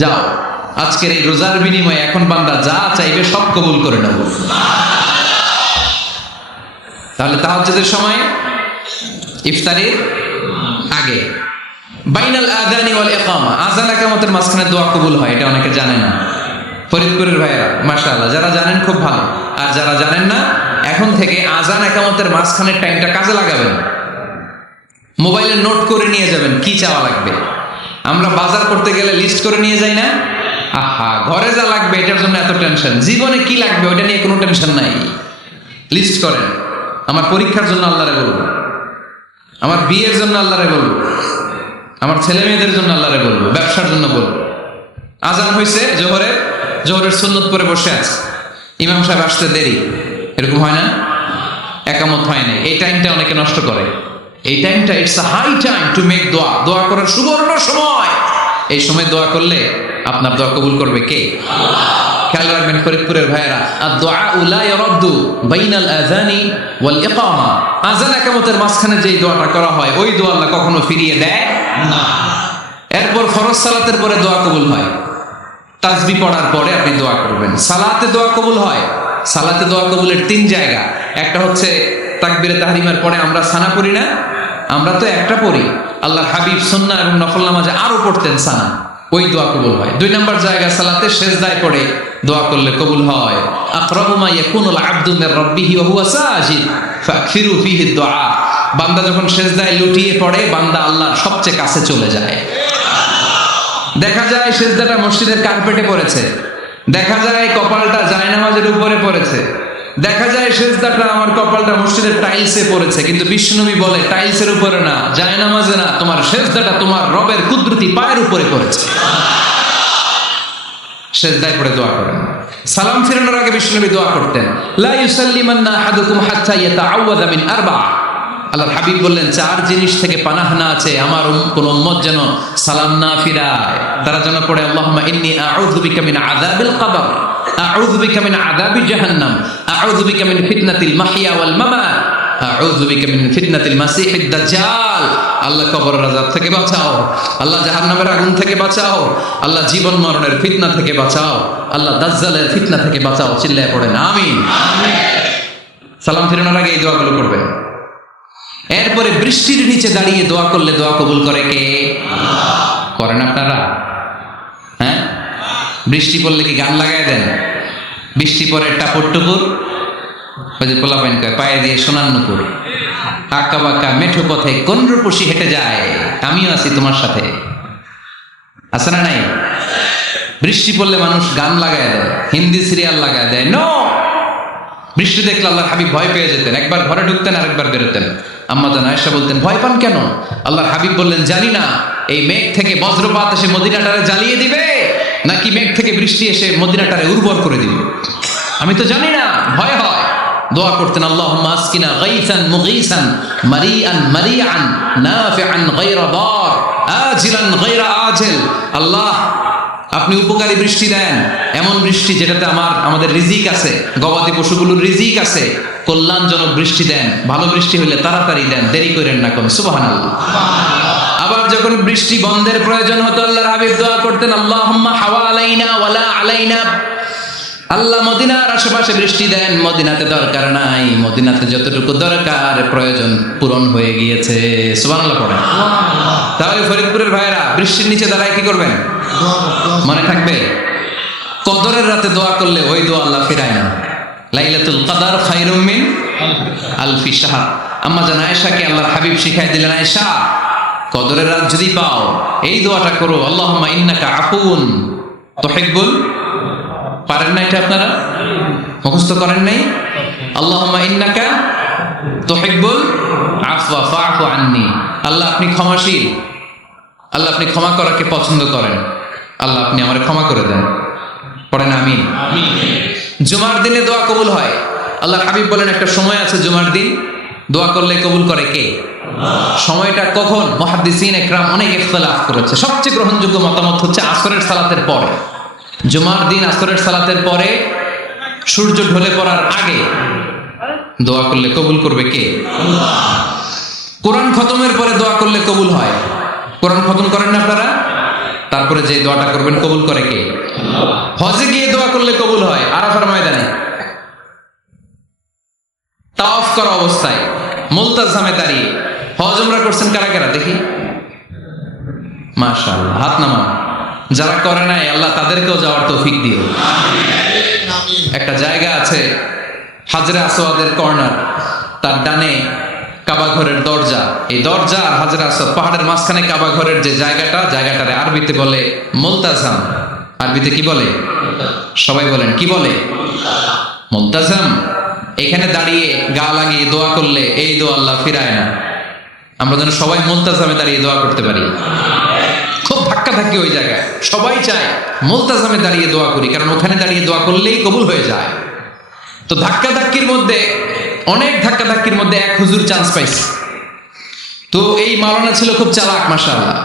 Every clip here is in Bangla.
যাও আজকের এই রোজার বিনিময়ে এখন বান্দা যা চাইবে সব কবুল করে নেব। তাহলে তাহাজ্জুদের সময় ইফতারের আগে বাইনাল আযানি ওয়াল ইকামা, আযান ইকামতের মাঝখানে দোয়া কবুল হয়, এটা অনেকে জানে না। ফরিদপুরের ভাইয়েরা মাশাআল্লাহ, যারা জানেন খুব ভালো, আর যারা জানেন না এখন থেকে আযান ইকামতের মাঝখানের টাইমটা কাজে লাগাবেন। মোবাইলে নোট করে নিয়ে যাবেন কি চাওয়া লাগবে। আমরা বাজার করতে গেলে লিস্ট করে নিয়ে যাই না, আহা ঘরে যা লাগবে এটার জন্য এত টেনশন, জীবনে কি লাগবে ওটা নিয়ে কোনো টেনশন নাই। লিস্ট করেন, আমার পরীক্ষার জন্য আল্লাহরে বলবো, আমার বিয়ের জন্য আল্লাহরে বলবো, আমার ছেলে মেয়েদের জন্য আল্লাহরে বলবো, ব্যবসার জন্য বলবো। আজান হয়েছে জোহরের সুন্নত পরে বসে আছে, ইমাম সাহেব আসতে দেরি, এরকম হয় না? একামত হয় না, এই টাইমটা অনেকে নষ্ট করে। এই টাইমটা it's a high time to make দোয়া, দোয়া করার সুবর্ণ সময়। এই সময় দোয়া করলে আপনার দোয়া কবুল করবে কে? খেয়াল রাখবেন ফরিদপুরের ভাইয়েরা, আদ-দুআ লা ইয়ারাদ্দু বাইনাল আযানি ওয়াল ইকামা, আযান ইকামতের মাঝখানে যেই দোয়াটা করা হয় ওই দোয়া আল্লাহ কখনো ফিরিয়ে দেয় না। এরপর ফরজ সালাতের পরে দোয়া কবুল হয়, তাসবিহ পড়ার পরে আপনি দোয়া করবেন। সালাতে দোয়া কবুল হয়, সালাতে দোয়া কবুলের 3 জায়গা। একটা হচ্ছে তাকবীরে তাহরিমার পরে আমরা সানা পড়ি না, আমরা তো একটা পড়ি, আল্লাহর হাবিব সুন্নাহ এবং নফল নামাজে আরো পড়তেন সানা, ওই দোয়া কবুল হয়। 2 নম্বর জায়গা সালাতে সেজদায় পড়ে দোয়া করলে কবুল হয়। আকরাবু মা ইয়াকুনুল আবদু মির রাব্বিহি ওয়া হুয়া সাজিদ ফাকসিরু ফীহি দুআ, বান্দা যখন সেজদায় লুটিয়ে পড়ে বান্দা আল্লাহর সবচেয়ে কাছে চলে যায়। দেখা যায় সেজদাটা মসজিদের কার্পেটে পড়েছে, দেখা যায় কপালটা জায়নামাজের উপরে পড়েছে, দেখা যায় সেজদাটা আমার কপালটা মসজিদের টাইলসে পড়েছে, কিন্তু বিশ্বনবী বলে টাইলসের উপরে না, জায়নামাজে না, তোমার সেজদাটা তোমার রবের কুদরতি পায়ের উপরে পড়েছে। সেজদায় পড়ে দোয়া করেন। সালাম ফিরানোর আগে বিশ্বনবী দোয়া করতেন, লা ইউসাল্লিমান্না আহাদুকুম হাত্তা ইয়াতাআওয়াযা মিন আরবা। আল্লাহর হাবিব বললেন 4 জিনিস থেকে পানাহ না আছে আমার কোন উম্মত যেন সালাম না ফিরায়। তারা যেন পড়ে আল্লাহুম্মা ইন্নী আউযু বিকা মিন আযাবিল কবর, আউযু বিকা মিন আযাবি জাহান্নাম, আউযু বিকা মিন ফিতনাতিল মাহইয়া ওয়াল মামাত, আউযু বিকা মিন ফিতনাতিল মাসিহিদ দাজ্জাল। আল্লাহ কবরের আযাব থেকে বাঁচাও, আল্লাহ জাহান্নামের আগুন থেকে বাঁচাও, আল্লাহ জীবন মরণের ফিতনা থেকে বাঁচাও, আল্লাহ দাজ্জালের ফিতনা থেকে বাঁচাও। চিল্লায়ে পড়েন আমিন। সালাম ফিরানোর আগে এই দোয়াগুলো করবেন। এরপরে বৃষ্টির নিচে দাঁড়িয়ে দোয়া করলে দোয়া কবুল করে কে? করেন আপনারা? হ্যাঁ, বৃষ্টি পড়লে কি গান লাগাই দেন? বৃষ্টি পরে টাপুর টুপুর, ওই যে পোলাপাইন কয় পায়ে দিয়ে সোনার নুপুর, আঁকা বাঁকা মেঠো পথে কোন রূপসী হেঁটে যায়, আমিও আছি তোমার সাথে, আছে না নাই? বৃষ্টি পড়লে মানুষ গান লাগায় দেয়, হিন্দি সিরিয়াল লাগায় দেয়। নো, বৃষ্টি দেখলে আল্লাহর হাবিব ভয় পেয়ে যেতেন, একবার ঘরে ঢুকতেন আরেকবার বেরোতেন। আম্মা জান আয়েশা বলতেন, ভয় পান কেন? আল্লাহর হাবিব বললেন, জানি না এই মেঘ থেকে বজ্রপাত এসে মদিনাটারে জ্বালিয়ে দিবে নাকি মেঘ থেকে বৃষ্টি এসে মদিনাটারে উর্বর করে দিবে, আমি তো জানি না, ভয় হয়। দোয়া করতেন, আল্লাহুম্মা আসকিনা গাইসান মুগীসান মারিআন মারিআন নাফিআন গায়রা দার আজিলান গায়রা আজিল। আল্লাহ আপনি উপকারী বৃষ্টি দেন, এমন বৃষ্টি যেটাতে আমাদের রিজিক আছে, গবাদি পশুগুলোর রিজিক আছে, কল্যাণজনক বৃষ্টি দেন, ভালো বৃষ্টি হইলে তাড়াতাড়ি দেন, দেরি করেন না কোন। সুবহানাল্লাহ। আবার যখন বৃষ্টি বন্ধের প্রয়োজন হতো আল্লাহর হাবিব দোয়া করতেন, আল্লাহুম্মা হাওয়ালাইনা ওয়ালা আলাইনা। আল্লাহ মদিনার আশেপাশে বৃষ্টি দেন, মদিনাতে দরকার নাই, মদিনাতে যতটুকু দরকার প্রয়োজন পূরণ হয়ে গিয়েছে। সুবহানাল্লাহ পড়েন। তাহলে ফরিদপুরের ভাইয়েরা বৃষ্টির নিচে দাঁড়ায় কি করবেন? মনে থাকবে কদরের রাতে দোয়া করলে ওই দোয়া আল্লাহ ফিরায় না। লাইলাতুল কদর খায়রুম মিন আলফি শাহর। আম্মা জান আয়েশাকে আল্লাহর হাবিব শিখাই দিলেন, আয়েশা কদরের রাত যদি পাও এই দোয়াটা করো, আল্লাহুম্মা ইন্নাকা আফুন তুহিব্বুল, পারেন না এটা আপনারা? মুখস্থ করেন নাই? আল্লাহুম্মা ইন্নাকা তুহিব্বুল আফওয়া ফা'ফু আন্নি। আল্লাহ আপনি ক্ষমাশীল, আল্লাহ আপনি ক্ষমা করাকে পছন্দ করেন, আল্লাহ আপনি আমারে ক্ষমা করে দেন। পড়েন আমিন। জুমার দিনে দোয়া কবুল হয়। আল্লাহর হাবিব বলেন একটা সময় আছে জুমার দিন দোয়া করলে কবুল করে কে? সময়টা কখন? মুহাদ্দিসিন ইকরাম অনেক ইখতিলাফ করেছে, সবচেয়ে গ্রহণযোগ্য মতামত হচ্ছে আসরের সালাতের পরে। জুমার দিন আসরের সালাতের পরে সূর্য ঢলে পড়ার আগে দোয়া করলে কবুল করবে কে? কোরআন খতমের পরে দোয়া করলে কবুল হয়। কোরআন খতম করেন না আপনারা? তারপরে যে দোয়াটা করবেন কবুল করে কে? হজে গিয়ে দোয়া করলে কবুল হয় আরাফার ময়দানে, তাওয়াফ করা অবস্থায়, মুলতাজামে দাঁড়িয়ে। হজ উমরা করছেন কারা কারা দেখি? মাশাআল্লাহ, হাত নামান। যারা করে নাই আল্লাহ তাদেরকেও যাওয়ার তৌফিক দিও। একটা জায়গা আছে হাজরে আসওয়াদের কর্নার, তার ডানে কাবা ঘরের দরজা, এই দরজা আর হাজরে আসওয়াদ পাহাড়ের মাঝখানে কাবা ঘরের যে জায়গাটারে আরবিতে বলে মুলতাজাম। আরবিতে কি বলে? সবাই বলেন কি বলে? মুলতাজাম। এখানে দাঁড়িয়ে গা লাগিয়ে দোয়া করলে এই দোয়া আল্লাহ ফিরায় না। আমরা যেন সবাই মুলতাজামে দাঁড়িয়ে দোয়া করতে পারি। খুব ধাক্কা ধাক্কি ওই জায়গায়, সবাই চায় মুলতাজামে দাঁড়িয়ে দোয়া করি, কারণ ওখানে দাঁড়িয়ে দোয়া করলেই কবুল হয়ে যায়। তো ধাক্কা ধাক্কির মধ্যে, অনেক ধাক্কা ধাক্কির মধ্যে এক হুজুর চান্স পাইছে। তো এই মাওলানা ছিল খুব চালাক, মাশাআল্লাহ।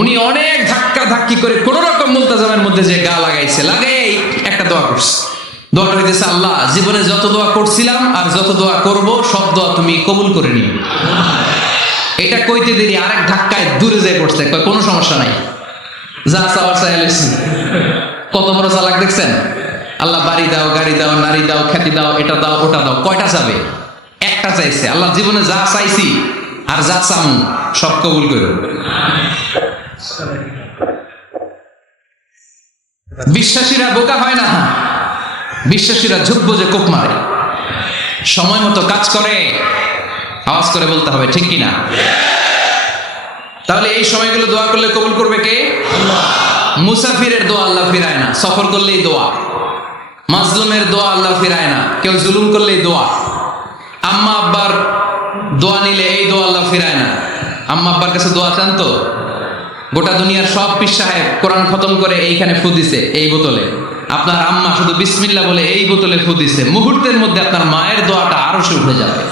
উনি অনেক ধাক্কা ধাক্কি করে কোন রকম মুলতাজামের মধ্যে যে গা লাগাইছে, লাগাই একটা দোয়া করছে। দোয়াটা হইতেছে, আল্লাহ জীবনে যত দোয়া করছিলাম আর যত দোয়া করব সব দোয়া তুমি কবুল করে নিও। এটা কইতে দেরি আরেক ধাক্কায় দূরে যেয়ে পড়ছে, কোনো সমস্যা নাই, যা চাওয়ার চাই লইছি। কত বড় চালাক দেখছেন? আল্লাহ বাড়ি দাও, গাড়ি দাও, নারী দাও, খ্যাতি দাও, এটা দাও, ওটা দাও। কয়টা চাবে? একটা চাইছে। আল্লাহ জীবনে যা চাইছি আর যা চামু সব কবুল করো। বিশ্বাসীরা বোকা হয় না, বিশ্বাসীরা ঝুঁক বুঝে কোপ মারে, সময় মতো কাজ করে। আওয়াজ করে বলতে হবে ঠিক কিনা? তাহলে এই সময়গুলো দোয়া করলে কবুল করবে কে? আল্লাহ। মুসাফিরের দোয়া আল্লাহ ফিরায় না, সফর করলেই দোয়া। মাজলুমের দোয়া আল্লাহ ফিরায় না, কেউ জুলুম করলেই দোয়া। আম্মা আব্বার দোয়া নিলে এই দোয়া আল্লাহ ফিরায় না। আম্মা আব্বার কাছে দোয়া চান তো? গোটা দুনিয়ার সব পীর সাহেব কোরআন খতম করে এইখানে ফু দিছে এই বোতলে, আপনার আম্মা শুধু বিসমিল্লাহ বলে এই বোতলে ফু দিছে, মুহূর্তের মধ্যে আপনার মায়ের দোয়াটা আরো সে উঠে যাবে।